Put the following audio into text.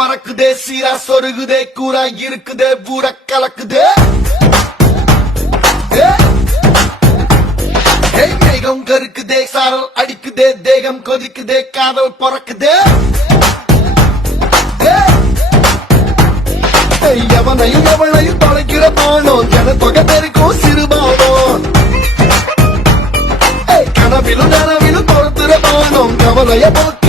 பறக்குதே சீரா சொருகுதே கூரா இருக்குதே பூர கலக்குதே மேகம் கருக்குதே சாரல் அடிக்குதே தேகம் கொதிக்குதே காதல் பொறக்குதே எவனையும் எவனையும் தொலைக்கிற பானோம் என தொகை பெருக்கும் சிறுபானோம் கனவிலும் நனவிலும் பொறுத்துற பானோம் கவலைய போக்கு